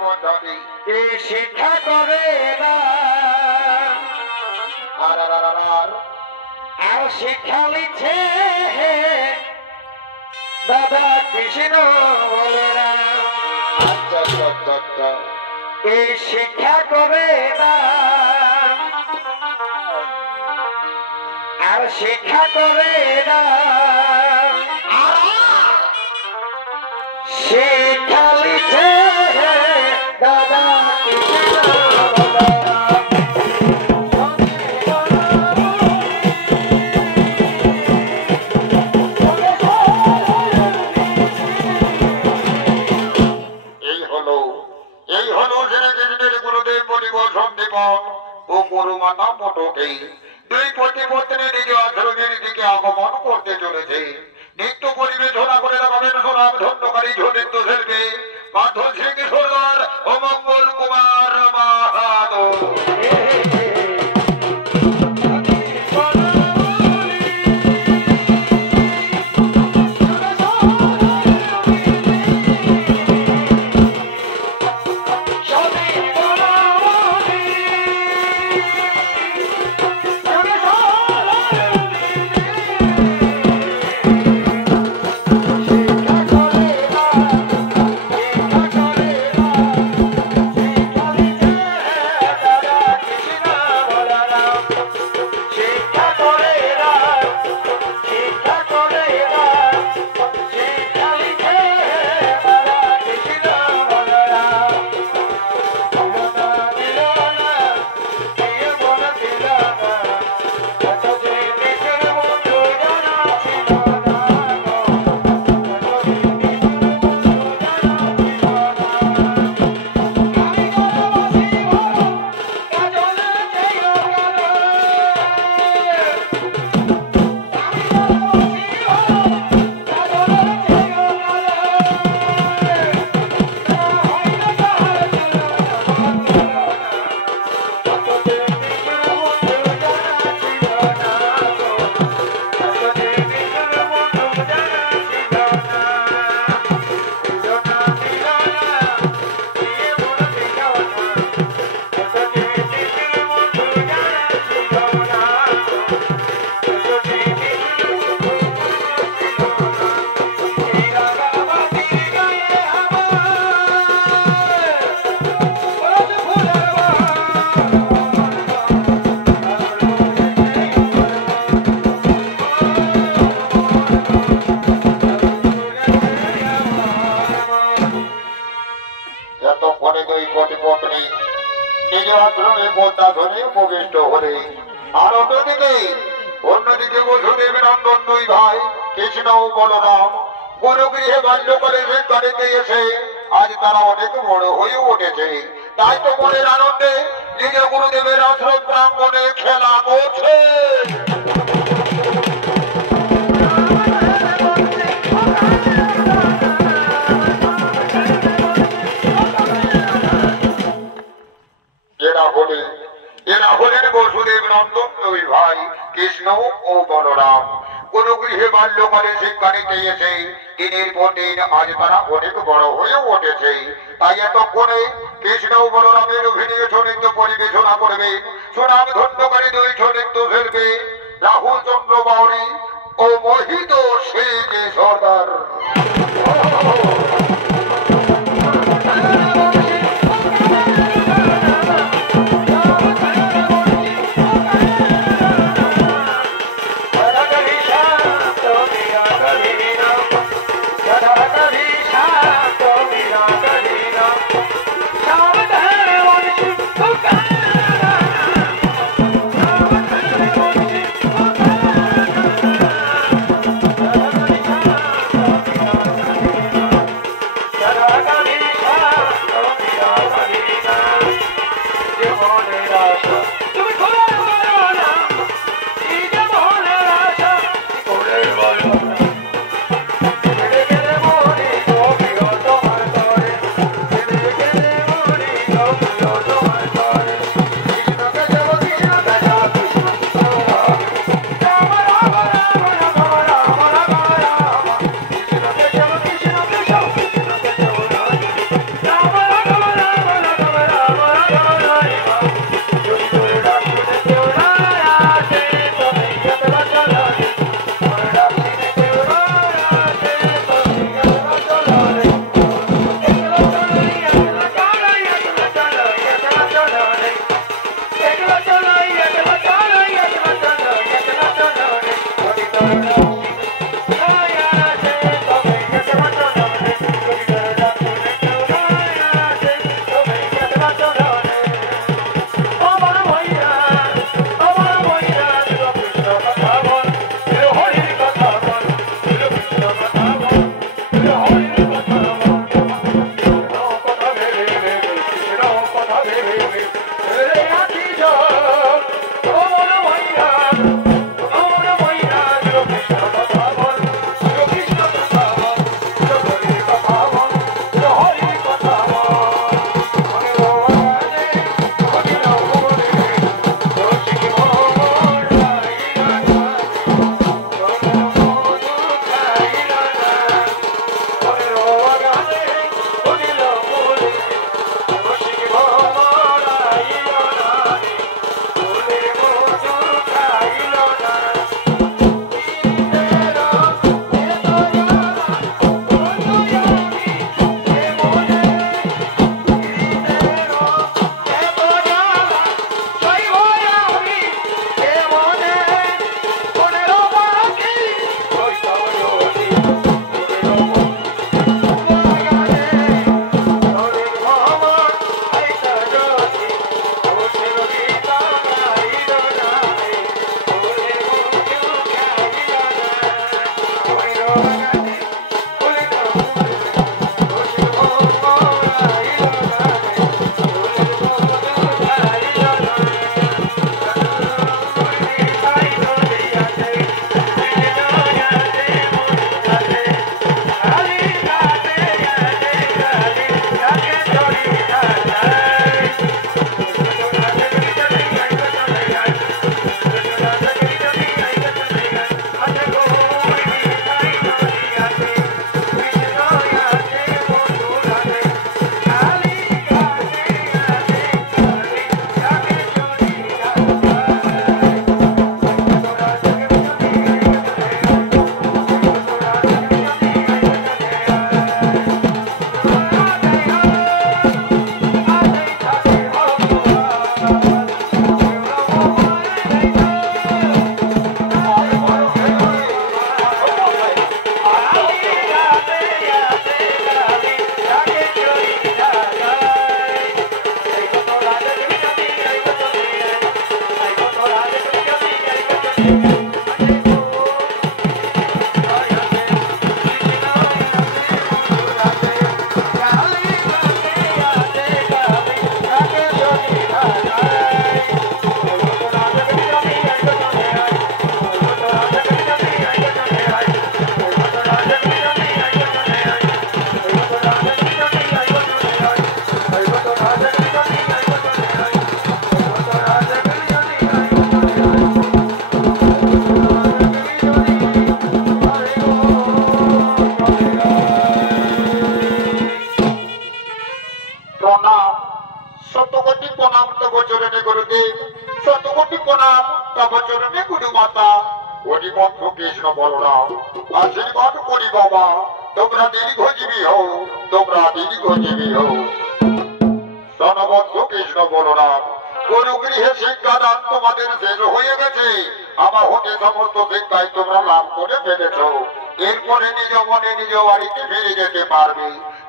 পদ্ধতি শিক্ষা করে না আর শিক্ষা লিখছে দাদা কৃষ্ণ বলে না এই শিক্ষা করে না আর শিক্ষা করে না শিক্ষা লিখছে দাদা কৃষ্ণ বলে না দুই প্রতিপত্নী নিজ আশ্রমের দিকে আগমন করতে চলেছে নিত্য পরিবেশনা করে দেখাবেন সোনাম ধন্যকারী ঝনিত শিল্পী মাধব সিং সরদার ও মঙ্গল কুমার মাহাতো অন্যদিকে বসুদেব নন্দন দুই ভাই কৃষ্ণ ও বলরাম গুরুগৃহে বাল্য করে শিক্ষানিতে এসে আজ তারা অনেক বড় হয়ে উঠেছে তাই তো মনের আনন্দে নিজ গুরুদেবের আশ্রম প্রাঙ্গণে খেলা করছে এরা হলেন বসুদেব নন্দন দুই ভাই কৃষ্ণ ও বলরাম গুরুগৃহে বাল্যকালে শিক্ষা নিতে এসে দিনের পর দিন আজ তারা অনেক বড় হয়ে উঠেছে তাই এতক্ষণে কৃষ্ণ ও বলরামের ভিডিও ছনিত্য পরিবেশনা করবে সুনাম ধন্যকারী দুই ছনিত্য শিল্পী রাহুল চন্দ্র বাউরি ও মোহিত সিং সর্দার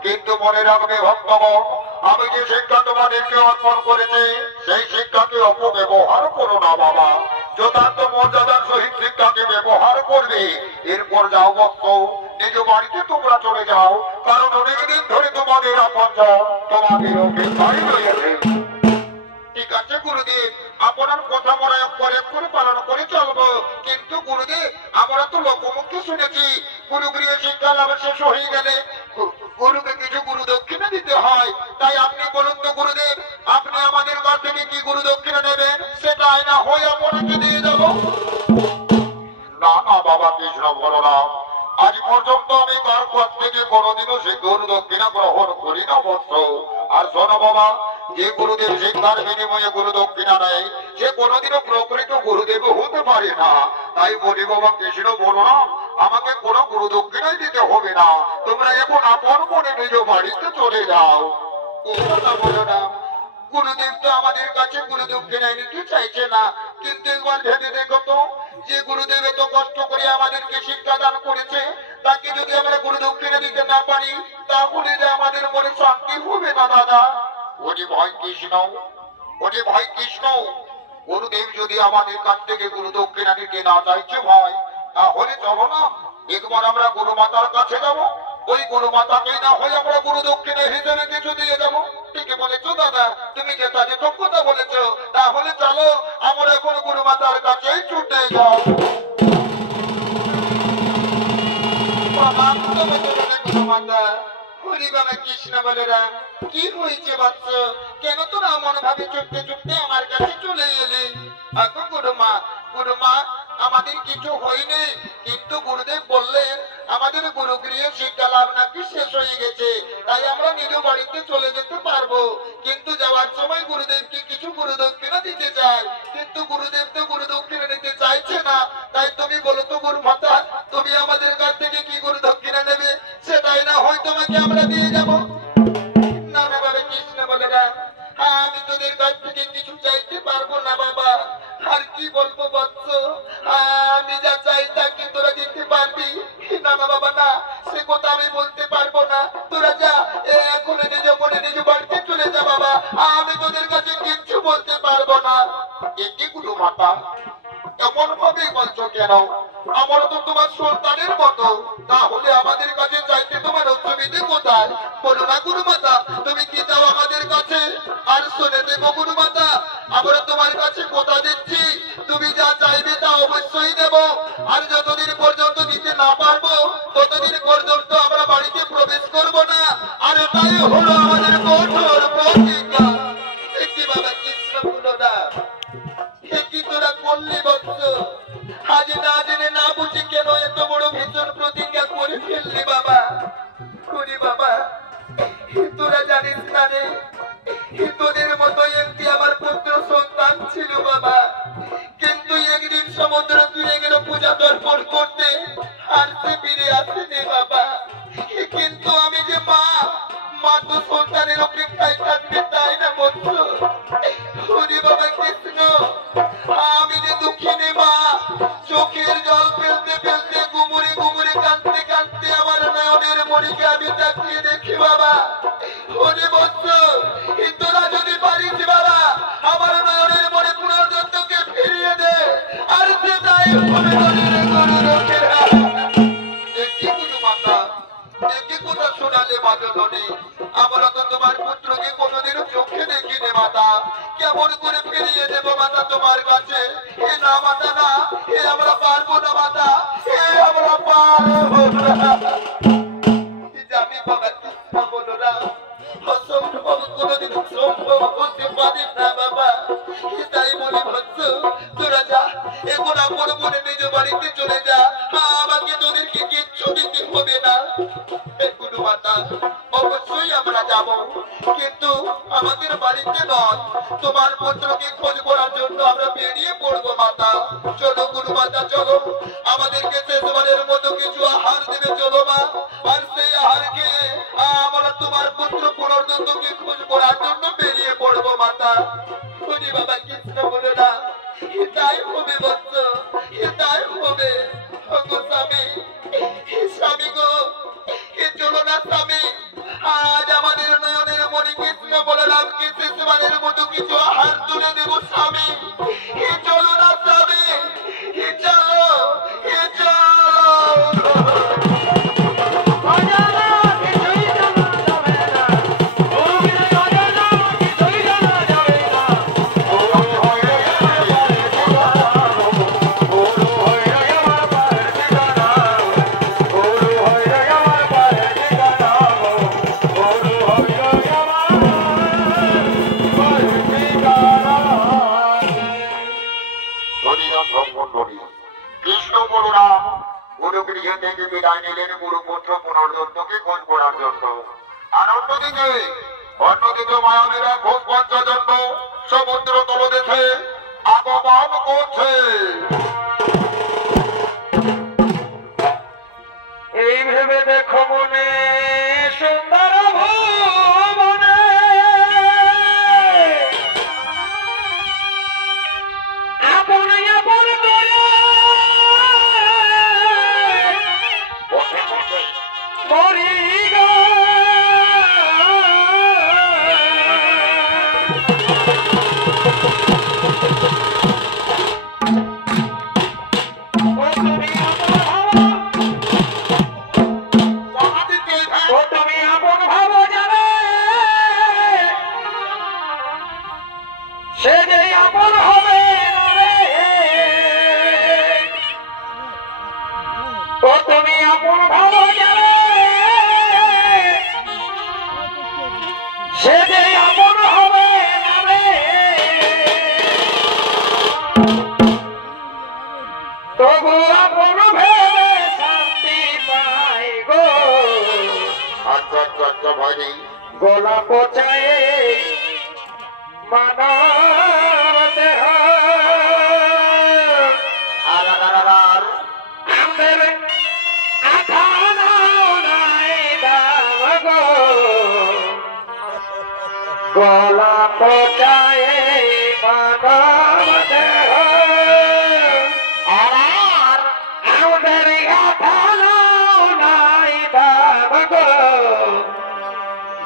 কিন্তু মনে রাখবে ভক্তগণ, আমি যে শিক্ষা তোমাদেরকে অর্পণ করেছি সেই শিক্ষাকে অপব্যবহার করো না বাবা। যথার্থ মর্যাদার সহিত শিক্ষাকে ব্যবহার করবে। এরপর যাও বৎস, নিজ বাড়িতে তোমরা চলে যাও, কারণ অনেকদিন ধরে তোমাদের আপনজন তোমাদের অপেক্ষায় রয়েছে। ঠিক আছে গুরুদেব, আপনার কথা আমরা করে পালন করে চলবো। কিন্তু গুরুদেব, আমরা তো লোকমুখে শুনেছি গুরুগৃহে শিক্ষা লাভ শেষ হয়ে গেলে গুরুকে কিছু গুরু দক্ষিণা দিতে হয়। তাই আপনি বলুন তো গুরুদেব, আপনি আমাদের কাছ থেকে কি গুরু দক্ষিণা নেবেন? সেটা আয়না হয়ে আপনাকে দিয়ে যাবো। না না বাবা কৃষ্ণ বলরাম, আজ পর্যন্ত আমি কার পথ থেকে কোনোদিনও সে গুরু দক্ষিণা গ্রহণ করি না বৎস। আর শোনো বাবা, যে গুরুদেব শিক্ষার বিনিময়ে গুরু দক্ষিণা নেয় সে কোনোদিনও প্রকৃত গুরুদেব হতে পারে না। তাই বলি বাবা কৃষ্ণ বলরাম, আমাকে কোনো গুরু দক্ষিণাই দিতে হবে না। তোমরা এখন আপন মনে নিজ বাড়িতে চলে যাও। বলো না, গুরুদেব তো আমাদের কাছে গুরু দক্ষিণায় নিতে চাইছে না। কিন্তু একবার ভেবে দেখো তো, যে গুরুদেব এত কষ্ট করে করে আমাদেরকে শিক্ষা দান করেছে তাকে যদি আমরা গুরু দক্ষিণা দিতে না পারি তাহলে যে আমাদের মনে শান্তি হবে না দাদা। ওরে ভাই কৃষ্ণ, ওরে ভাই কৃষ্ণ, গুরুদেব যদি আমাদের কাছ থেকে গুরু দক্ষিণা দিতে না চাইছে ভাই, তাহলে চলো না একবার আমরা গুরু মাতার কাছে যাবো, ওই গুরু মাতাকে না হয় আমরা গুরু দক্ষিণা হিসেবে কিছু দিয়ে যাবো। ঠিকই বলেছো দাদা, তুমি যে তাদের কথা বলেছো, তাহলে চলো আমরা এখন গুরু মাতার কাছেই ছুটে যাও। কৃষ্ণ বলেরা কি হয়েছে বাচ্চ, কেন তোরা মন ভাবে ছুটতে ছুটতে আমার কাছে চলে এলে? গুরুমা, গুরুমা আমাদের কিছু হয়নি, কিন্তু গুরুদেব বললেন আমাদের গুরুগৃহে শিক্ষা লাভ নাকি শেষ হয়ে গেছে, তাই আমরা নিজ বাড়িতে চলে যেতে পারবো। কিন্তু যাওয়ার সময় গুরুদেবকে কিছু গুরু দক্ষিণা দিতে চাই, কিন্তু গুরুদেব তো গুরু দক্ষিণা নিতে চাইছে না। তাই তুমি বলো তো গুরু মাতা, তুমি আমাদের কাছ থেকে কি গুরু দক্ষিণা নেবে? সেটাই না হয় তোমাকে আমরা দিয়ে যাবো। না না বাবা কৃষ্ণ বলে না, আমি তোদের কাছ থেকে কিছু চাইতে পারবো না বাবা। আর কি বলবো বৎস, আমি যা চাই তাকে তোরা দিতে পারবি না? না বাবা না, সে কথা আমি বলতে পারবো না। তোরা যা এখন নিজ মনে নিজ বাড়িতে চলে যা বাবা, আমি তোদের কাছে কিচ্ছু বলতে পারবো না। এটি গুরু মাতা এমন ভাবে বলছো কেন? আমরা তো তোমার সন্তানের মতো, তাহলে আমাদের কাছে চাইতে তোমার অসুবিধে কোথায়? বলো না গুরু মাতা, তুমি কি চাও আমাদের কাছে? আর শুনে দেবো গুরু মাতা, আমরা তোমার কাছে কথা দিচ্ছি, তুমি যা চাইবে তা অবশ্যই দেব। আর যতদিন পর্যন্ত দিতে না পারবো ততদিন পর্যন্ত আমরা বাড়িতে প্রবেশ করব না। আর এটাই হলো আমাদের কঠোর প্রতিজ্ঞা। দেখি বাবা কৃষ্ণ গুলো না, কি তোরা করলি বৎস? আজ না জেনে না বুঝি কেন এত বড় ভীষণ প্রতিজ্ঞা করে ফেললি বাবা? করি বাবা, তোরা জানিস না রে, তোদের মতো একটি আমার পুত্র সন্তান ছিল বাবা, কিন্তু একদিন সমুদ্র তীরে গেল পূজা দর্পণ করতে, আর সে ফিরে আসেনি বাবা। কিন্তু আমি যে মা, মা তো সন্তানের অপেক্ষায় থাকবে তাই না বৎস? হরি বাবা কৃষ্ণ, আমি যে দুঃখিনী মা, চোখের জল ফেলতে ফেলতে গুমুরে গুমুরে কাঁদতে কাঁদতে আমার নয়নের মণিকে আমি তাকিয়ে দেখি বাবা। হরি বৎস, তোরা যদি পারিস বাবা আমার নয়নের মণি পুনর্জন্মকে ফিরিয়ে দে, আর সেটাই হবে লোকেরা। একটি গুরু মাতা, একটি কথা শোনালে মাধবনী, আমরা তো তোমার পুত্রকে কোনোদিনও চোখে দেখিনি মাতা, কেমন করে ফিরিয়ে দেব মাতা তোমার কাছে? এ না মাতা না, এ আমরা পারবো না মাতা, এ আমরা পারবো না। জানি বাবা কৃষ্ণ বলো না, অসম্ভব কোনোদিন সম্ভব করতে পারি না বাবা। তাই বলি ভক্ত, তোরা যা এখন আপন মনে নিজ বাড়িতে চলে যা, আমাকে তোদেরকে কিচ্ছু দিতে হবে না। গুরু মাতা অবশ্যই আমরা যাব, কিন্তু আমাদের বাড়িতে নয়, তোমার পুত্রকে খোঁজ করার জন্য আমরা বেরিয়ে পড়বো মাতা। চলো গুরু মাতা চলো, আমাদেরকে শেষবারের মতো কিছু আহার দেবে চলো মা। আর সেই আহার খেয়ে আমরা তোমার পুত্র পুনর্জন্মকে খোঁজ করার জন্য বেরিয়ে পড়বো মাতা। হরি বাবা কৃষ্ণ বলে না, এটাই হবে বৎস, এটাই হবে। স্বামী, স্বামী গো, চলো না স্বামী, আজ আমাদের নয়নের মণি কৃষ্ণ বলরামকে শেষবারের মতো কিছু আহার তুলে দেবো স্বামী। চলো না স্বামী, চলো, চলো। কৃষ্ণ বলরাম গুরুগৃহে থেকে বিদায় নিলেন গুরুপুত্র পুনর্জন্মকে খোঁজ করার জন্য। আর অন্যদিকে মায়াবীরা খোঁজ পঞ্চজন্ম সমুদ্র তলদেশে আগমন করছে। এই ভেবে দেখো মনে সুন্দর ভুবনে আপন আপন মরি গো তুমি আপন ভাবো যাবে সে যে আপন হবে ও তুমি আপন ভাবো যাবে সে যে আপন হবে তবু আপন ভেবে শান্তি পাই গো আচ্ছা আচ্ছা আচ্ছা ভয় নেই গোলা পচায়ে মানবতে আর আমাদের আঠানো নাই দাম গো গোলা পচায়ে মানবতে আমাদের আঠানো নাই দাম গো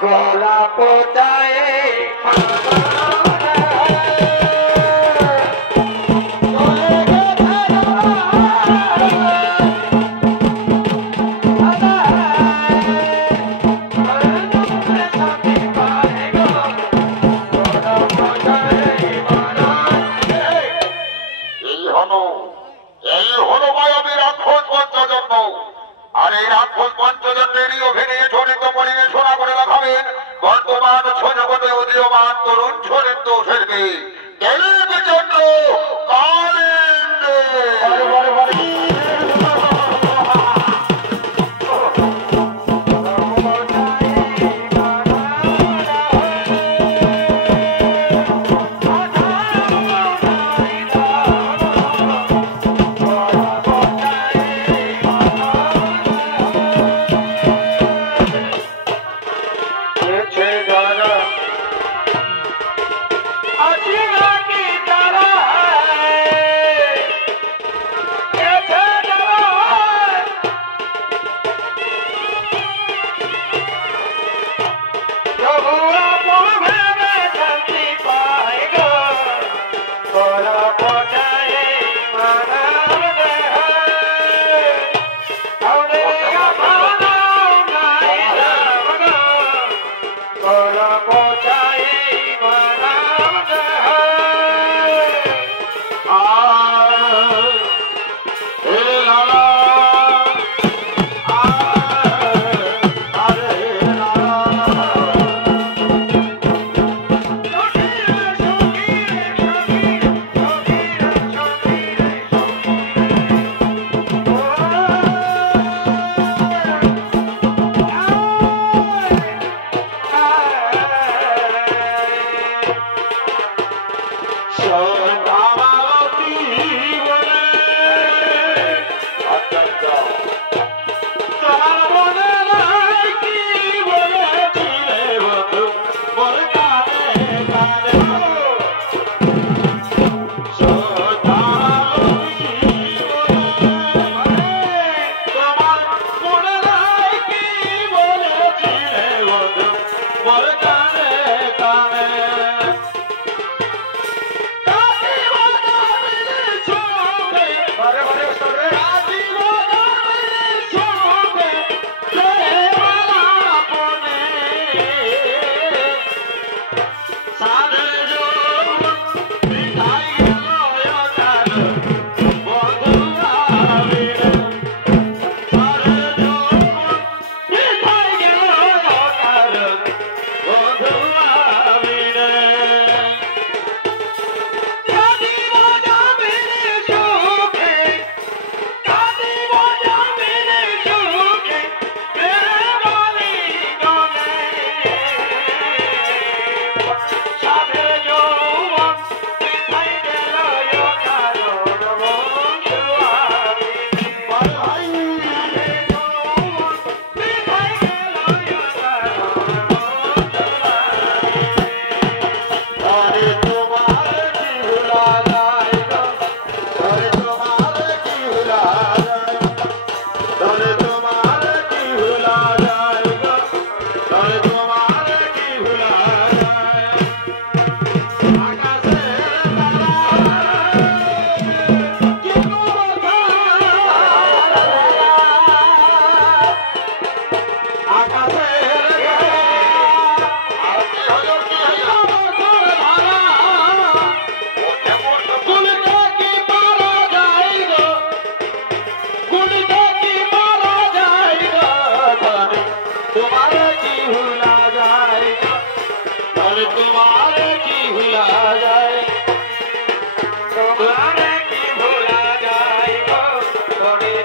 গোলা পচায়ে এই হলো মায়াবী রাক্ষস পঞ্চজন্য আর এই রাক্ষস পঞ্চজন্যেরই অভিনয়ে চরিত পরিবেশনা করে দেখাবেন বর্তমান জগতে উদীয়মান তরুণ চরিত্র শিল্পী দেবীচন্দ্র अच्छी की तरह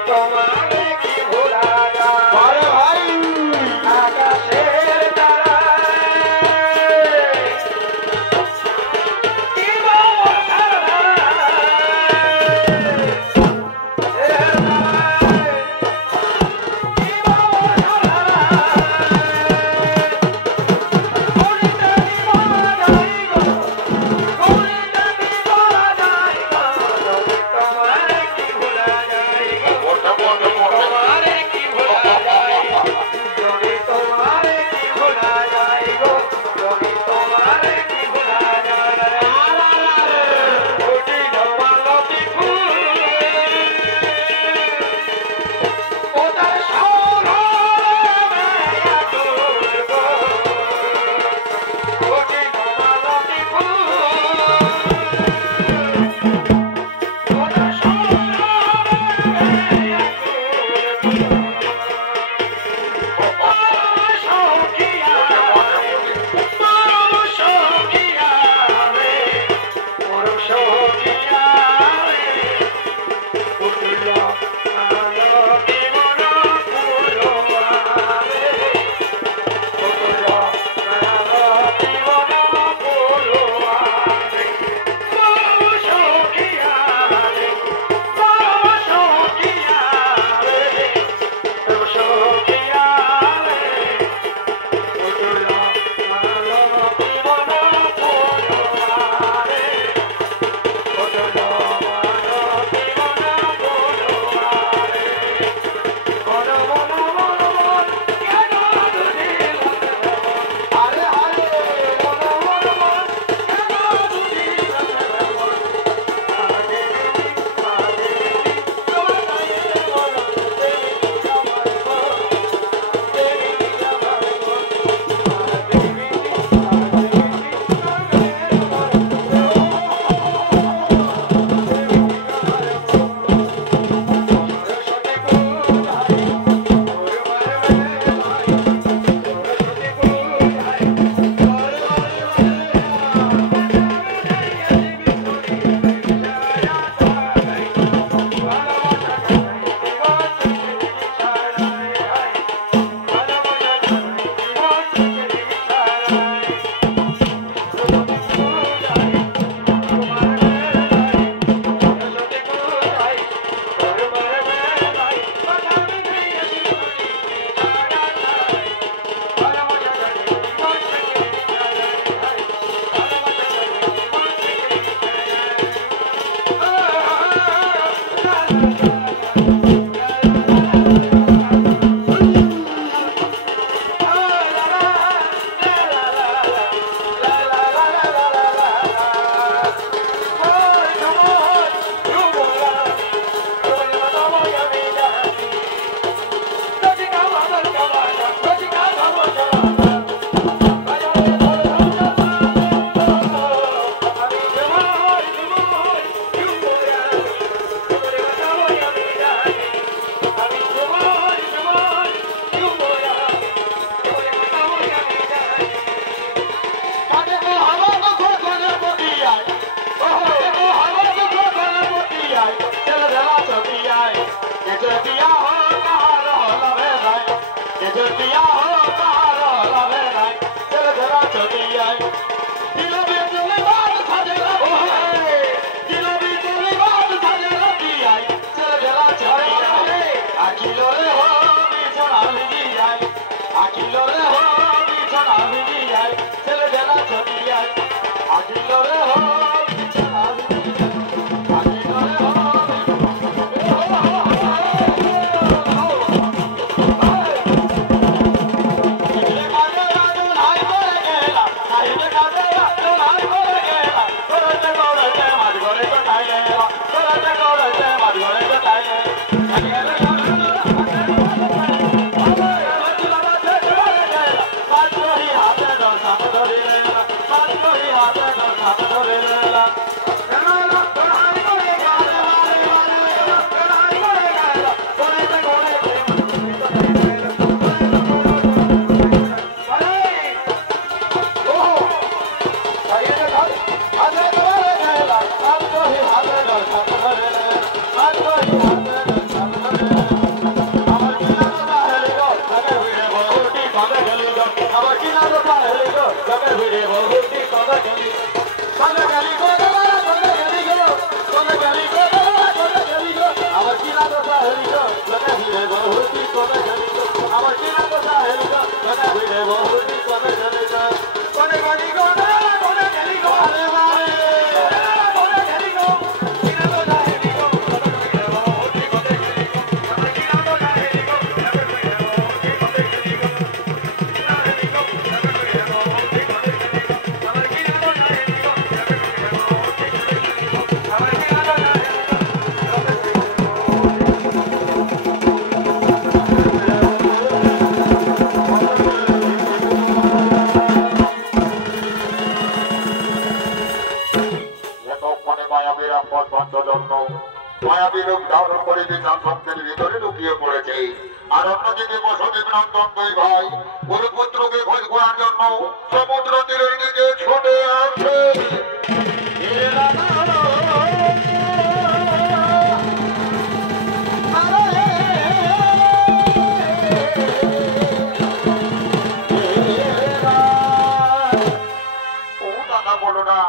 তোমারে কি ভোলা যায় আরে ভাই আকাশের তারায় কি ওটা মায়াবী রূপ ধারণ করে বিশাল শব্দের ভিতরে লুকিয়ে পড়েছে। আর অন্যদিকে বসতি নন্দন দুই ভাই গুরুপুত্রকে খোঁজ করার জন্য সমুদ্র তীরের দিকে ছুটে আসে। বলো না,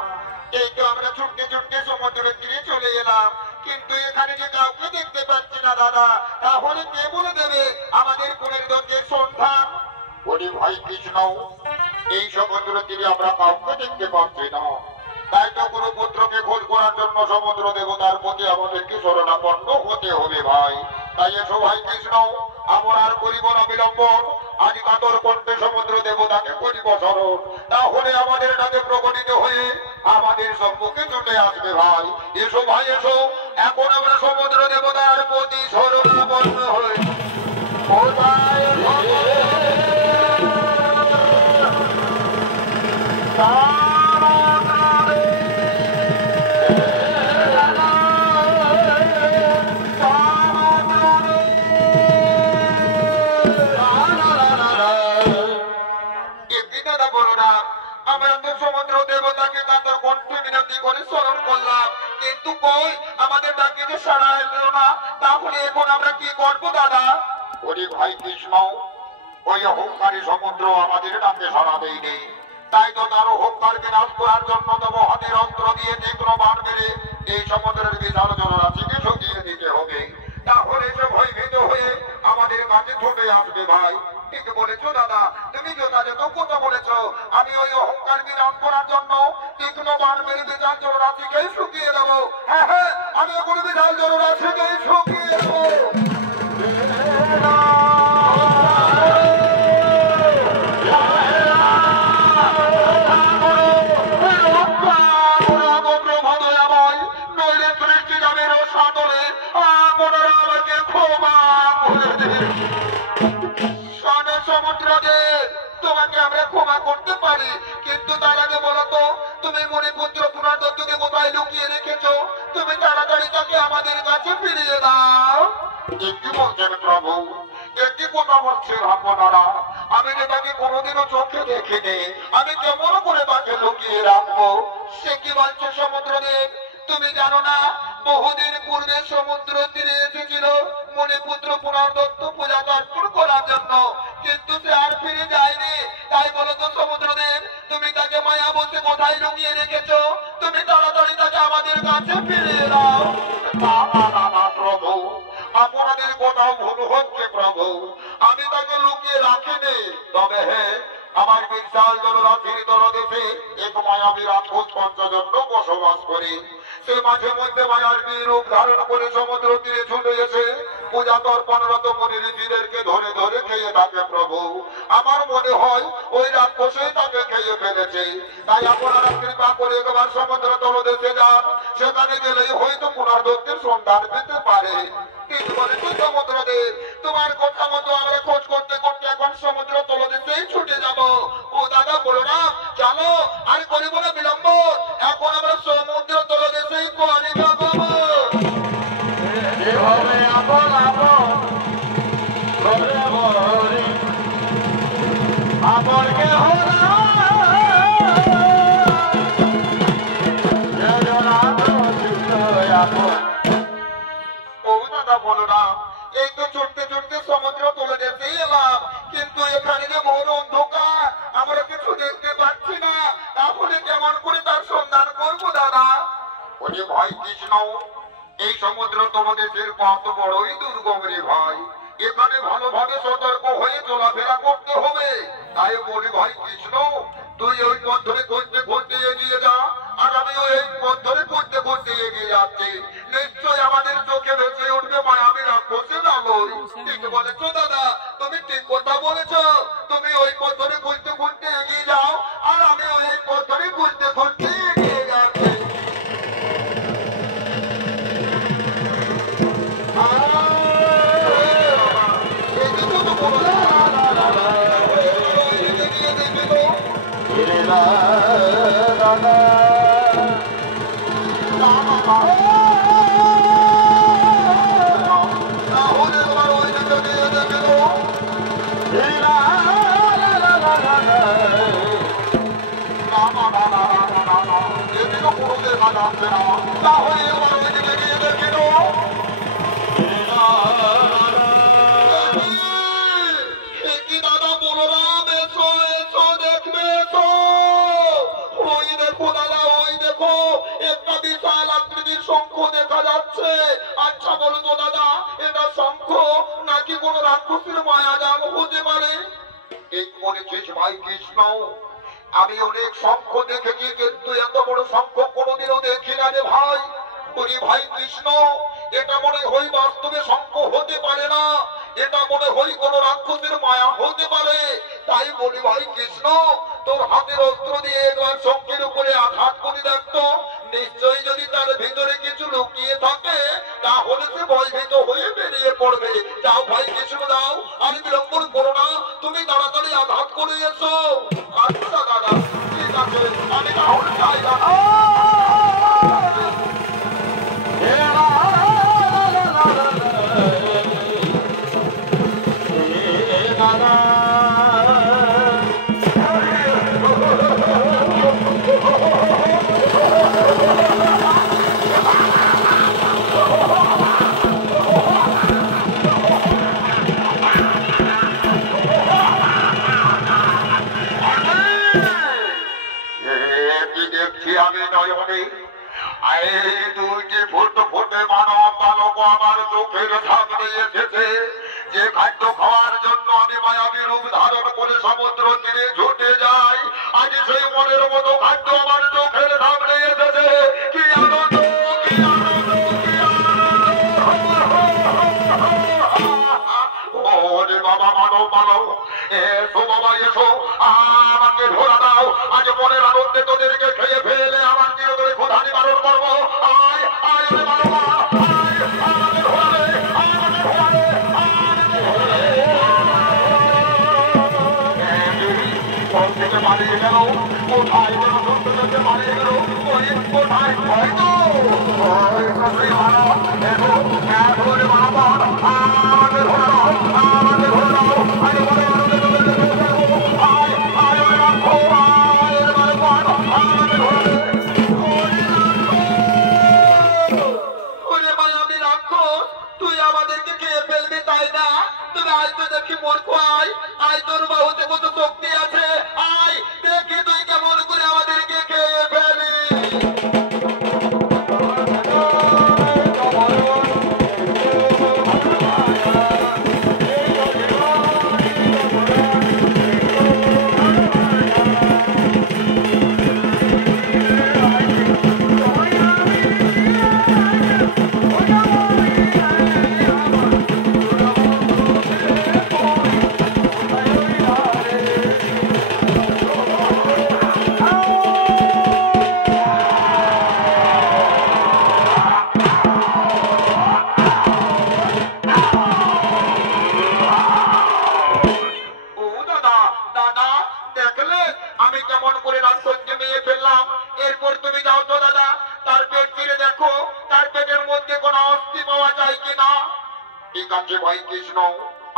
এই তো আমরা ছুটতে ছুটতে সমুদ্রের তীরে চলে এলাম, কিন্তু এখানে যে কাউকে দেখতে পাচ্ছি না দাদা। তাহলে কে বলে দেবে আমাদের কোনের দণ্ডের সন্ধান? বলি ভাই কৃষ্ণ, এই সমুদ্র তীরে আমরা কাউকে দেখতে পাচ্ছি না। তাই তো কোনো পুত্রকে খোঁজ করার জন্য সমুদ্র দেবতার প্রতি আমাদেরকে শরণাপন্ন হতে হবে ভাই। তাই এসো ভাই কৃষ্ণ, আমরা আর করিব না বিলম্বন। আজ কাতর কণ্ঠে সমুদ্র দেবতাকে করিব স্মরণ। তাহলে আমাদের ডাকে প্রকটিত হয়ে আমাদের সম্মুখে চলে আসবে ভাই। এসো ভাই এসো, এখন আমরা সমুদ্র দেবতার প্রতি শরণাপন্ন হই। কোথায় আমরা তো সমুদ্র দেবতাকে কাতর কণ্ঠে মিনতি করে স্মরণ করলাম, কিন্তু কই আমাদের ডাকে যে সাড়া এলো না। তাহলে এখন আমরা কি করবো দাদা? ওরে ভাই কৃষ্ণ, ওই অহংকারী সমুদ্র আমাদের ডাকে সাড়া দেয়নি। তাই তো তার অহংকারকে নাশ করার জন্য তব হাতের অস্ত্র দিয়ে তীব্র বাণ মেরে এই সমুদ্রের বিশাল জলরাশিকে সরিয়ে দিতে হবে। তাহলে সে ভয়ভীত হয়ে আমাদের কাছে ছুটে আসবে ভাই। ঠিক বলেছো দাদা, তুমি যথাযথ কথা বলেছো। আমি ওই অহংকার বিনাশ করার জন্য তীক্ষ্ণ বাণ মেরে বিশাল জলরাশিকেই শুকিয়ে দেবো। হ্যাঁ হ্যাঁ, আমি এখন বিশাল জলরাশিকেই শুকিয়ে দেবো। তোমাকে আমরা ক্ষমা করতে পারি, কিন্তু তার আগে বলতো তুমি মণিপুত্র পুনর্দত্তকে কোথায় লুকিয়ে রেখেছো? তুমি তাড়াতাড়ি তাকে আমাদের কাছে ফিরিয়ে দাও। কি বলছেন প্রভু? একটি কথা বলছেন আপনারা? আমি যে তাকে কোনোদিনও চোখে দেখিনি, আমি কেমন করে তাকে লুকিয়ে রাখবো? সে কি বলছে সমুদ্রদেব? তুমি জানো না, বহুদিন পূর্বে সমুদ্র তীরে এসেছিল মণিপুত্র পুনর্দত্ত পূজা অর্পণ করার জন্য, কিন্তু সে আর ফিরে যায়নি। তাই বলতো সমুদ্রদেব, তুমি তাকে মায়া বসে কোথায় লুকিয়ে রেখেছো? তুমি তাড়াতাড়ি তাকে আমাদের কাছে ফিরিয়ে দাও। প্রভু, আপনাদের কোথাও ভুল হচ্ছে প্রভু। আমি তাকে লুকিয়ে রাখিনি, তবে হ্যাঁ, আমার বিশাল জলরাশির তলদেশে এক মায়াবী রাক্ষস পঞ্চজন্য বসবাস করে। সে মাঝে মধ্যে মায়াবী রূপ ধারণ করে সমুদ্র তীরে ছুটে এসে পূজা তর্পণরত মুনি ঋষিদেরকে ধরে ধরে খেয়ে থাকে প্রভু। আমার মনে হয় ওই রাক্ষসই তাকে খেয়ে ফেলেছে। তাই আপনারা কৃপা করে একবার সমুদ্র তলদেশে যান, সেখানে গেলেই হয়তো পুনর্দত্তের সন্ধান পেতে পারে। কিন্তু বলেছো সমুদ্রদেব, তোমার কথা মতো আমরা খোঁজ করতে করতে এখন সমুদ্র তলদেশেই ছুটে যাব। ও দাদা বলো না, চলো আর করিব না বিলম্ব, এখন আমরা সমুদ্র তলদেশেই করে যাব। এভাবে আপন আপন করে বলি আপনকে হলা বলো না, এই তো চড়তে চড়তে সমুদ্র তলে যেতেই এলাম, কিন্তু এখানে যে ঘোর অন্ধকার, আমরা কিছু দেখতে পাচ্ছি না। তাহলে কেমন করে তার সন্ধান করবো দাদা? ওরে ভাই কৃষ্ণ, এই সমুদ্র তলদেশের পথ বড়ই দুর্গম রে ভাই। এখানে ভালোভাবে সতর্ক হয়ে চলাফেরা করতে হবে। তাই বলি ভাই কৃষ্ণ, তুই ওই বলেছো দাদা, তুমি ঠিক কথা বলেছো। তুমি ওই পথরে খুঁজতে খুঁজতে এগিয়ে যাও, আর আমি ওই পথরে খুঁজতে খুঁজতে এগিয়ে যাচ্ছি। আচ্ছা বলো তো দাদা, এটা শঙ্খ নাকি কোন রাক্ষসের মায়াজাল হতে পারে? ঠিক বলেছিস ভাই কৃষ্ণ, আমি অনেক শঙ্খ দেখেছি, কিন্তু এত বড় শঙ্খ কোনোদিনও দেখি না রে ভাই। বলি ভাই কৃষ্ণ, এটা মনে হয় বাস্তবে শঙ্খ হতে পারে না, এটা মনে হয় কোন রাক্ষসের মায়া হতে পারে। তাই বলি ভাই কৃষ্ণ, তোর হাতের অস্ত্র দিয়ে একবার শঙ্খের উপরে আঘাত করে দেখতো, নিশ্চয়ই যদি তার ভিতরে কিছু লুকিয়ে থাকে তাহলে সে ভয়ভীত হয়ে বেরিয়ে পড়বে। যাও ভাই কৃষ্ণ দাও, আর বিলম্ব করো না, তুমি তাড়াতাড়ি আঘাত করে এসো। আচ্ছা দাদা, ঠিক আছে, আমি তাহলে চাই না। আমি নয়নে এই দুইটি ফুটে ফুটে মানব বালক আমার চোখের সামনে এসেছে, যে খাদ্য খাওয়ার জন্য আমি মায়াবী রূপ ধারণ করে সমুদ্র তীরে ছুটে যাই, আজ সেই মনের মতো খাদ্য আমার চোখের সামনে এসেছে। কি আনন্দ, কি আনন্দ, কি আনন্দ! ওরে বাবা মানব বালক, এসো বাবা এসো, আমাকে ধরা দাও, আজ মনের আনন্দে তোদেরকে খেয়ে ফেলে আমার চিরতরে ক্ষুধা নিবারণ করবো। আয় আয় ওরে বাবা, আয় আমাকে ধরা দে, আমাকে ধরা দে, থেকে পালিয়ে গেল কোথায়, যেন সুন্দর থেকে পালিয়ে গেল কোথায়, হয়তো আমাকে ধরা দাও, আমাকে ধরা দাও, আরে বলে তুই আমাদেরকে খেয়ে ফেলবি তাই না? তুমি আজ তো দেখি মূর্খ, আয় আয়, তোর বাহুতে কত শক্তি আছে, আয় দেখি তুই কেমন করে আমাদেরকে খেয়ে ফেলি। আমি কেমন করে রাক্ষসকে মেরে ফেললাম। এরপর তুমি যাও তো দাদা, তার পেট চিরে দেখো, তার পেটের মধ্যে কোনো অস্থি পাওয়া যায় কিনা। ঠিক আছে ভাই কৃষ্ণ,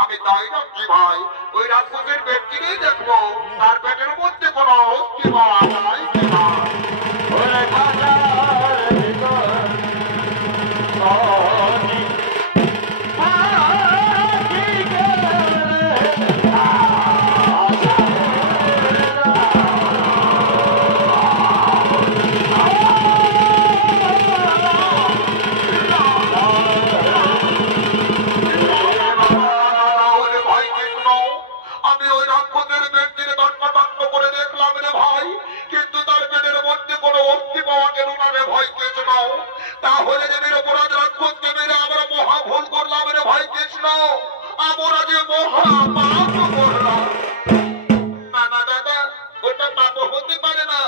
আমি তাই রাখছি ভাই, ওই রাক্ষসের পেট চিরেই দেখবো তার পেটের মধ্যে কোনো অস্থি পাওয়া যায় কিনা। আমি ওই রাক্ষসের ব্যক্তির দণ্ড করে দেখলাম রে ভাই, কিন্তু তার পেটের মধ্যে কোনো অস্থি পাওয়া গেল আমরা যে মহা পাপ করলাম। না না দাদা, ওটা পাপ হতে পারে না।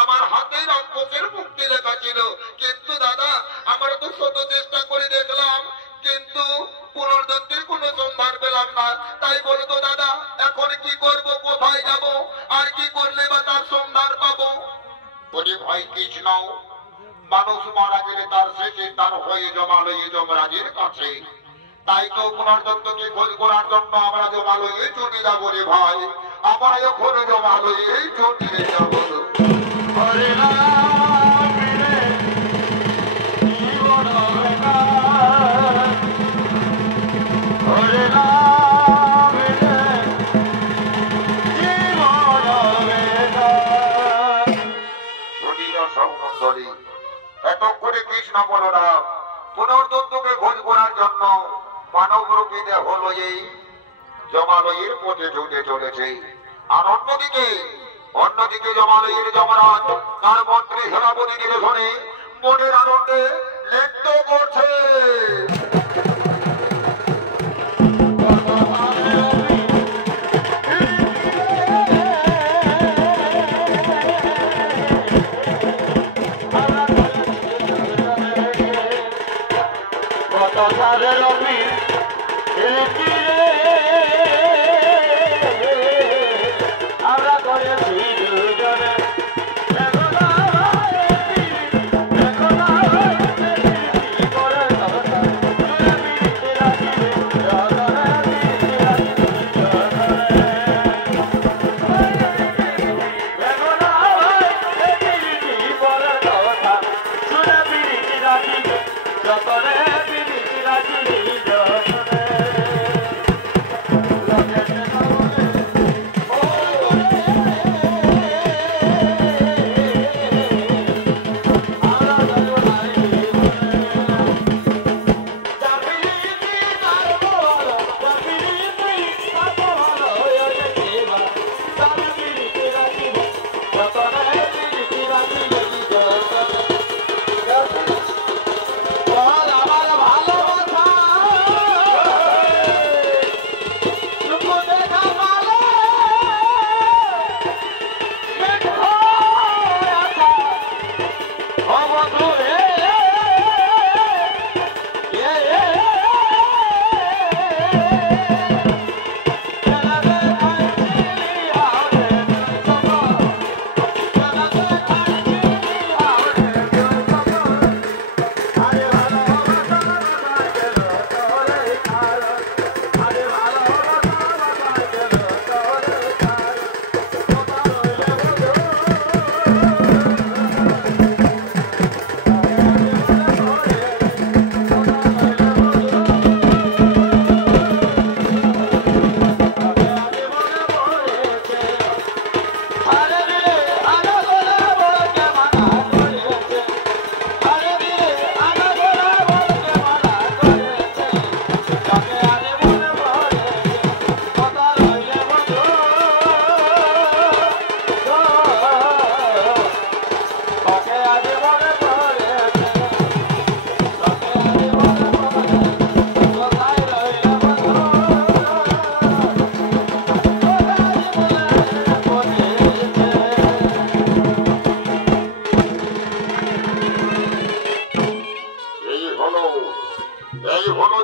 আমার হাতে রাক্ষসের মুক্তি লেখা ছিল, কিন্তু দাদা আমরা তো শত চেষ্টা করে দেখলাম, কিন্তু পুনর্জন্মের কোনো সন্ধান পেলাম না। তাই বলতো দাদা, এখন কি করব, কোথায় যাব, আর কি করলে বা তার সন্ধান পাবো? বলি ভাই কৃষ্ণ, মানুষ মারা গেলে তার শেষে তার হয়ে জমালয়ে যমরাজের কাছে। তাই তো পুনর্জন্মকে খোঁজ করার জন্য আমরা জমালয়ে ছুটে যাবো রে ভাই। আমরা এখন জমালয়ে ছুটে যাবো। হরে রাম রে জীবন বেকার, হরে রাম রে জীবন বেকার। দর্শক মন্ডলী, এতক্ষণে কৃষ্ণ বলরাম পুনর্জন্মকে খোঁজ করার জন্য মানব রূপী দেহ লয়েই জমালয়ের পথে ছুটে চলেছে। আর অন্যদিকে জমালয়ের যমরাজ তার মন্ত্রী সেনাপতি নিবেশনে মনের আনন্দে লিপ্ত করছে। আমরা করেছি দুজনে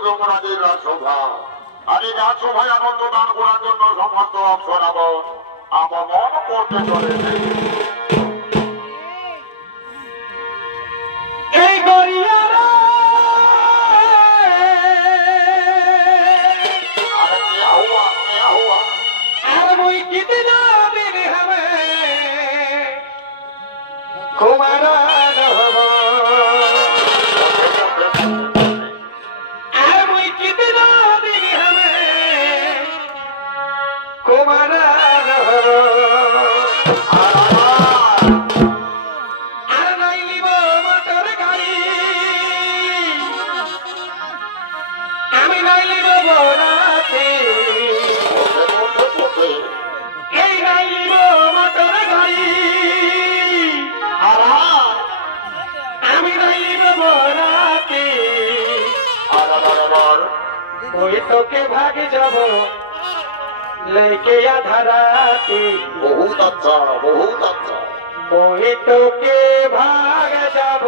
যমরাজের রাজসভা। আর এই রাজসভায় আনন্দ দান করার জন্য সমস্ত অপ্সরাগণ আগমন করতে চলেছে। এই গরিয়ারা আর মুই কিদিন দিন হবে কুমারা নহব আর মুই কিদিন দিন হবে কুমারা নহব আর নাই নিব মোটর গাড়ি আমি নাই নিব বরাতে এই নাই নিব মোটর গাড়ি আর তোকে ভাগে যাব लेके आधा राती बहुत अच्छा मोहि তোকে ভাগ যাব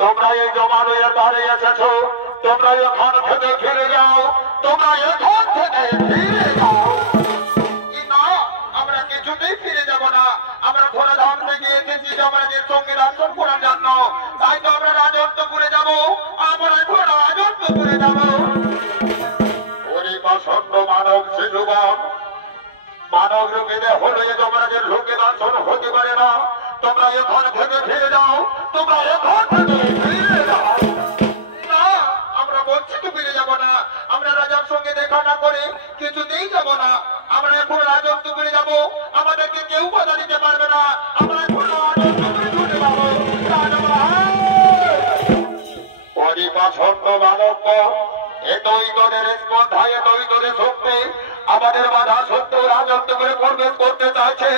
তোমরা এই জমালয়ের ধারে এসেছো, তোমরা এখান থেকে ফিরে যাও, তোমরা এখান থেকে ফিরে যাও। না, আমরা কিছুতেই ফিরে যাব না। আমরা ঘোড়া ধাম থেকে এসেছি আমাদের সঙ্গে রাজন করার জন্য, তাই তো আমরা রাজত্বপুরে যাব। আমরা ঘোড়া রাজত্বপুরে যাব। ওরে প্রচন্ড মানব শিশুগণ, মানব রূপে হলো এ শাসন হতে পারে না। তোমরা এখন থেকে ফিরে যাও, তোমরা এখন থেকে ফিরে যাও। না, আমরা বলছি তো ফিরে যাবো না। আমরা রাজার সঙ্গে দেখা না করে কিছুতেই যাবো না। আমরা এখন রাজত্ব করে যাবো, আমাদেরকে কেউ বাধা দিতে পারবে না। আমরা এখন রাজত্ব করে চলে যাবো। পরিপাছন্ন মানব, এতই তোদের স্পর্ধা, এতই তোদের শক্তি, আমাদের বাধা সত্ত্বেও রাজত্ব করে প্রবেশ করতে চাইছে।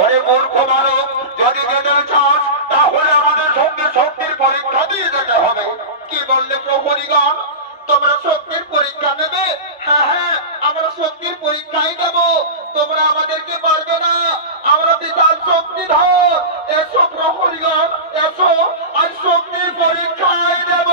ওরে মূর্খ মানব, যদি যেতে চাস তাহলে আমাদের সঙ্গে শক্তির পরীক্ষা দিয়ে যেতে হবে। কি বললে প্রহরীগণ? তোমরা শক্তির পরীক্ষা নেবে? হ্যাঁ হ্যাঁ, আমরা শক্তির পরীক্ষাই দেব। তোমরা আমাদেরকে পারবে না, আমরা বিশাল শক্তিধর। এসো প্রহরীগণ, এসো, আজ শক্তির পরীক্ষাই দেব।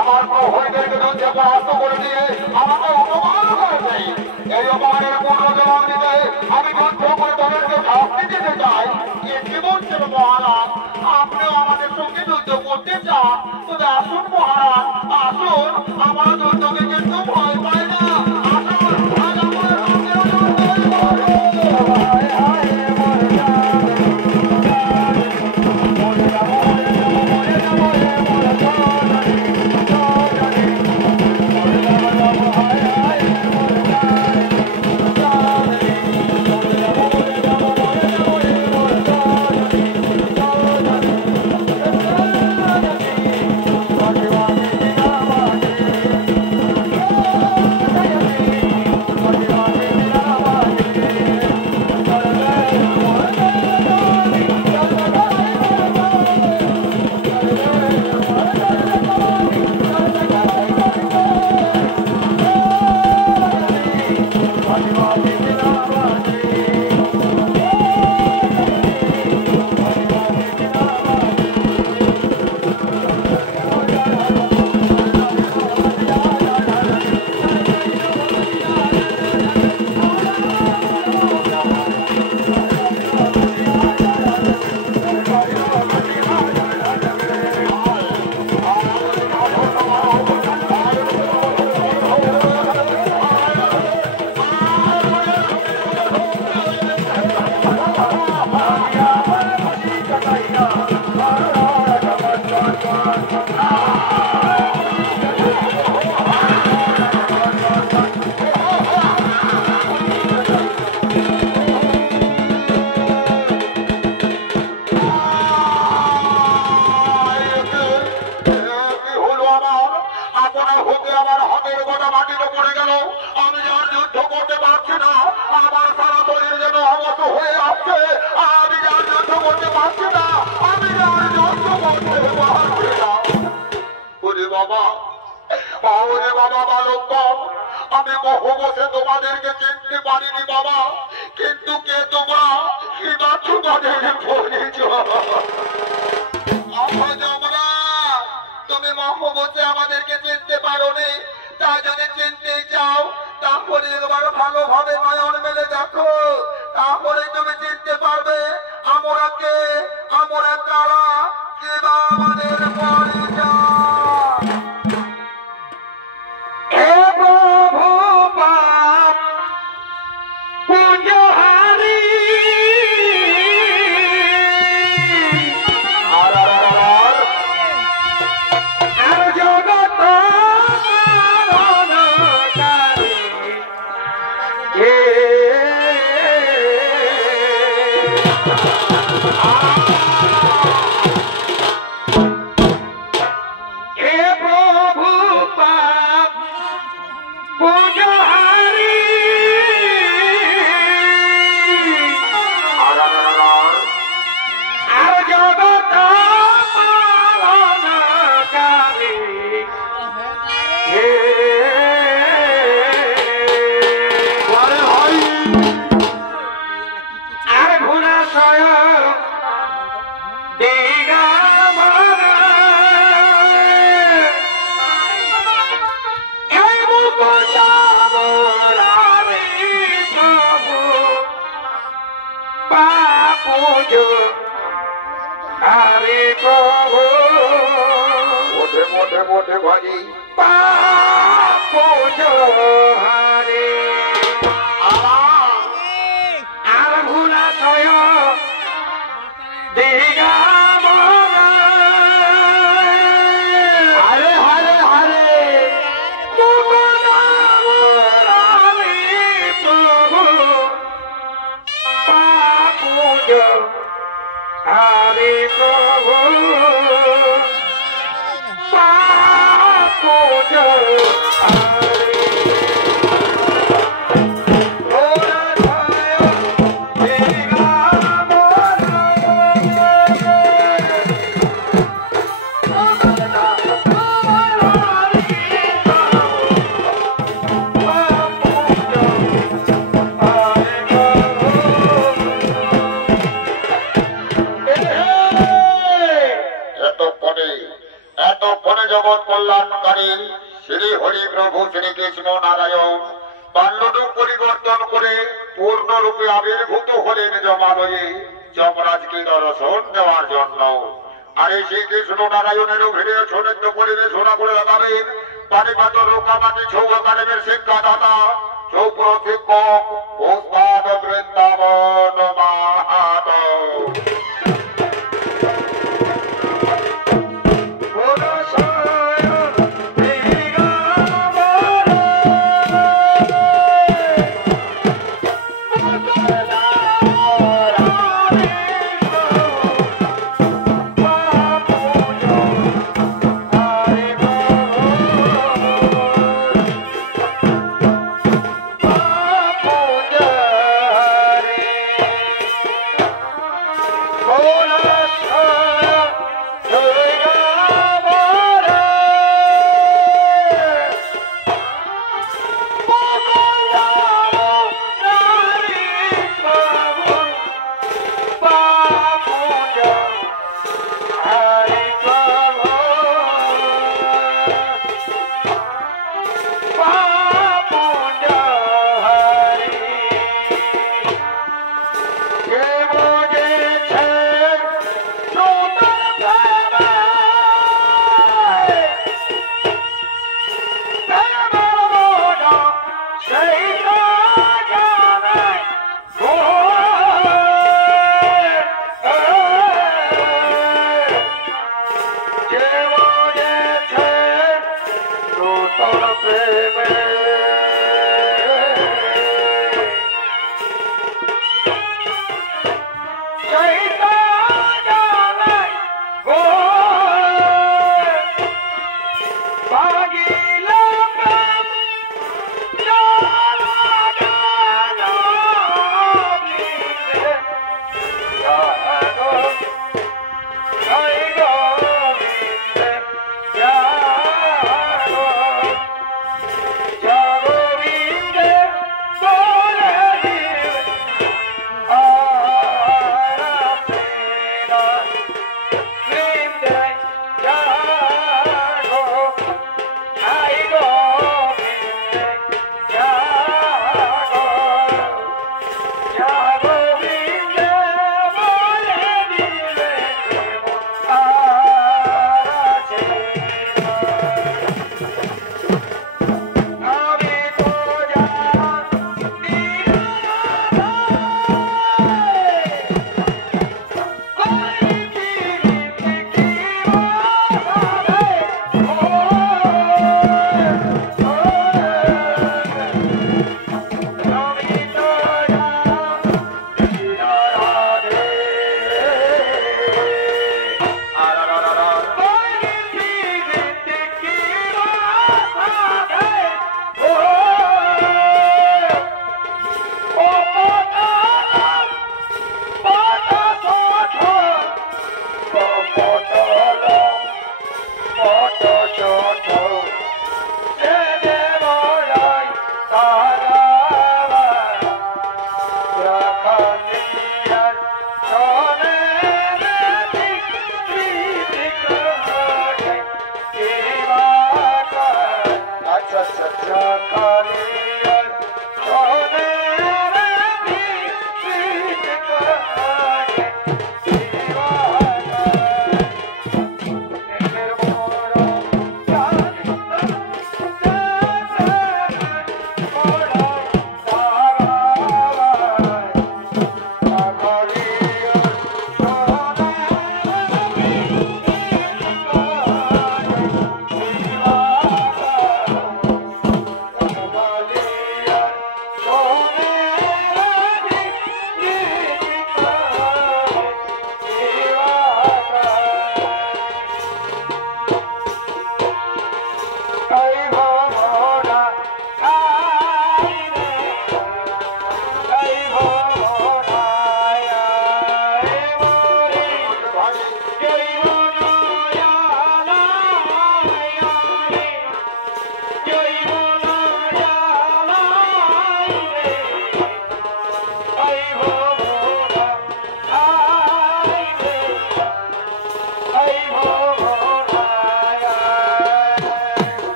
আমার প্রহরীদেরকে যুদ্ধে পরাস্ত করে দিয়ে আমাকে অপমান করেছে। এই অপমানের পূর্ণ জবাব দিতে আমি যুদ্ধ করে তাদেরকে শাস্তি দিতে চাই। কি বলছেন মহারাজ? আপনিও আমাদের সঙ্গে যুদ্ধ করতে চান? তবে আসুন মহারাজ, আসুন। আমরা যুদ্ধকে কিন্তু ভয় পাই না। আসুন, আজ আমাদের সঙ্গেও যুদ্ধ করব। মাটিতে পড়ে গেল। আমি আর যুদ্ধ করতে পারছি না, আমার সারা শরীর যেন অবশ হয়ে আসছে। আমি আর যুদ্ধ করতে পারছি না, আমি আর যুদ্ধ করতে পারছি না। ওরে বাবা, ওরে বাবা বালক, আমি মোহবশে তোমাদেরকে চিনতে পারিনি বাবা, কিন্তু কে তোমরা এবার তোমাদের পড়েছ। তুমি মোহবশে আমাদেরকে চিনতে পারোনি, তা যদি চিনতে চাও তাহলে এবার ভালোভাবে নয়ন মেলে দেখো, তাহলে তুমি চিনতে পারবে আমরা কে, আমরা কারা, কে বা আমাদের পরিচয়।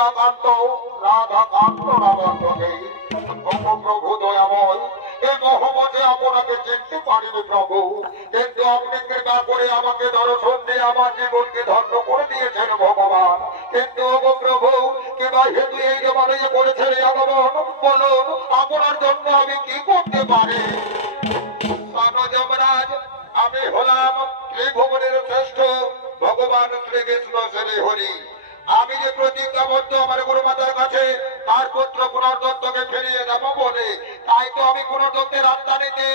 গোপিকাকান্ত রাধাকান্ত রাবণকে প্রভু দয়াময় এই মহম্মদে আপনাকে চিনতে পারিনি প্রভু, কিন্তু আপনি কৃপা করে আমাকে দর্শন দিয়ে আমার জীবনকে ধন্য করে দিয়েছেন ভগবান। কিন্তু ওগো প্রভু কিবা হেতু এই জমানে করেছেন আগমন, বলুন আপনার জন্য আমি কি করতে পারি? যমরাজ, আমি হলাম ত্রিভুবনের শ্রেষ্ঠ ভগবান শ্রীকৃষ্ণ শ্রী হরি। আমি যে প্রতিজ্ঞাবদ্ধ আমার গুরুমাতার কাছে তার পুত্র পুনর্দত্তকে ফিরিয়ে দেব বলে, তাই তো আমি পুনর্দত্তের আত্মানিতে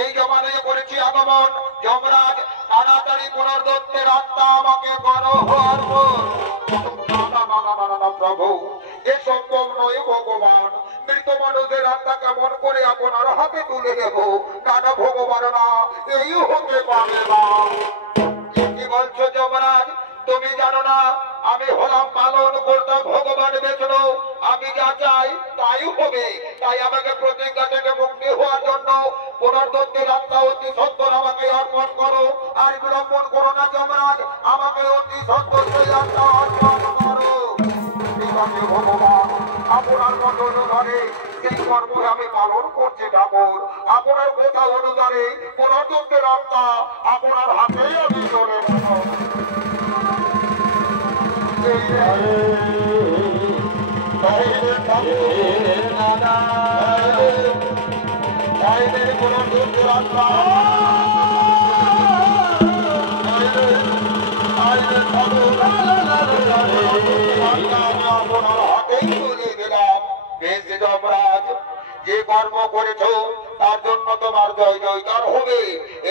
এই জমানে করেছি আগমন। যমরাজ, তাড়াতাড়ি পুনর্দত্তের আত্মা আমাকে করো প্রভু, এ সম্ভব নয় ভগবান। মৃত মানুষের আত্মা কেমন করে আপনার হাতে তুলে দেব? না ভগবান, না, এই হতে পারে না। কি বলছো যমরাজ? তুমি জানো না আমি হলাম পালন কর্তা ভগবান বিষ্ণু, আমি যা চাই তাই হবে। তাই আমাকে প্রতিজ্ঞা থেকে মুক্তি হওয়ার জন্য পুনর্দত্তের আত্মা অতি সত্তর আমাকে অর্পণ করো, আর বিলম্বন করো না যমরাজ, আমাকে অতি সত্তর সেই আত্মা অর্পণ করো। ভগবান, আপনার কথা অনুসারে সেই কর্ম আমি পালন করছি ঠাকুর। আপনার কথা অনুসারে পুনর্দত্তের আত্মা আপনার হাতেই আমি চলে নেব। যে কর্ম করেছ তার জন্য তোমার জয় জয়কার হবে।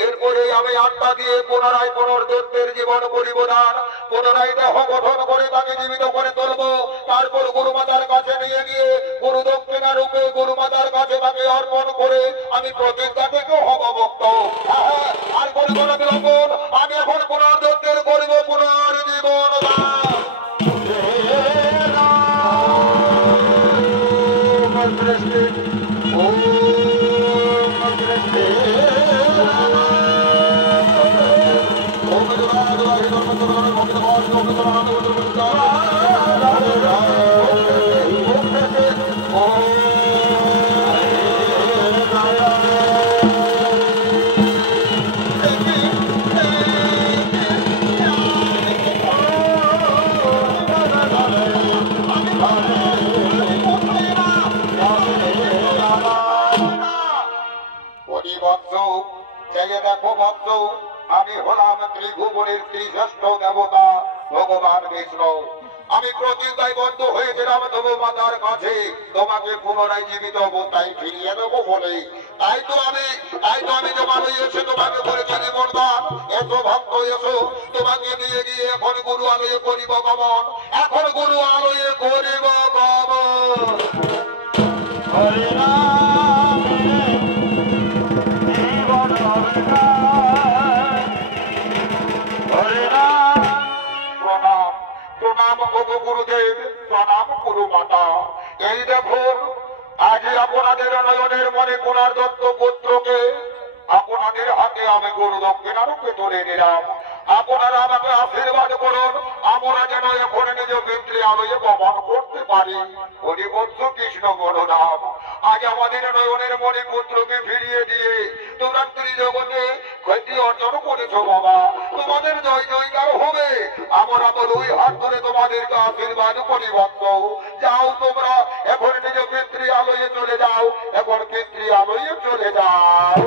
এরপরে আমি আত্মা দিয়ে পুনরায় পুনর্দত্তের জীবন পরিবর্তন, পুনরায় দেহ গঠন করে তাকে জীবিত করে তুলব। তারপর গুরুমাতার কাছে নিয়ে গিয়ে গুরু দক্ষিণা রূপে গুরুমাতার কাছে তাকে অর্পণ করে আমি প্রতিজ্ঞা থেকে হব মুক্ত। আর করে কোনো বিলম্বন, আমি এখন পুনর্দত্তের করব পুনর্জীবন দান। দেখো ভক্ত, আমি হলাম ত্রিভুবনের ত্রিশ্রেষ্ঠ দেবতা ভগবান বিষ্ণু। আমি প্রতিজ্ঞাবদ্ধ হয়েছিলাম তবু মাতার কাছে তোমাকে পুনরায় জীবিত অবস্থায় ফিরিয়ে দেবো বলে। তাই তো আমি তোমার এসে তোমাকে বলেছি জীবনদান। এসো ভক্ত এসো, তোমাকে নিয়ে গিয়ে এখন গুরু আলয়ে করিব গমন, এখন গুরু আলয়ে করিব গমন। হরে রাম জীবন হরে রাম। প্রণাম প্রণাম ভগ গুরুদেব, প্রণাম গুরু মাতা। এই দেখুন আজ আপনাদের নয়নের মনে পুনর্দত্ত পুত্রকে আপনাদের হাতে আমি গুরু দক্ষিণা রূপে তুলে নিলাম। আপনারা আমাকে আশীর্বাদ করুন, আমরা যেন এখন নিজ পিতৃ আলয়ে গমন করতে পারি। হরিবৎস কৃষ্ণ বলরাম, আজ আমাদের নয়নের মনে পুত্রকে ফিরিয়ে দিয়ে তোমরা ত্রিজগতে খ্যাতি অর্জন করেছ বাবা। তোমাদের জয় জয়কার হবে। আমরা দুই হাত ধরে তোমাদেরকে আশীর্বাদ করি ভক্ত। যাও তোমরা এখন নিজ পিতৃ আলয়ে চলে যাও, এখন পিতৃ আলয়ে চলে যাও।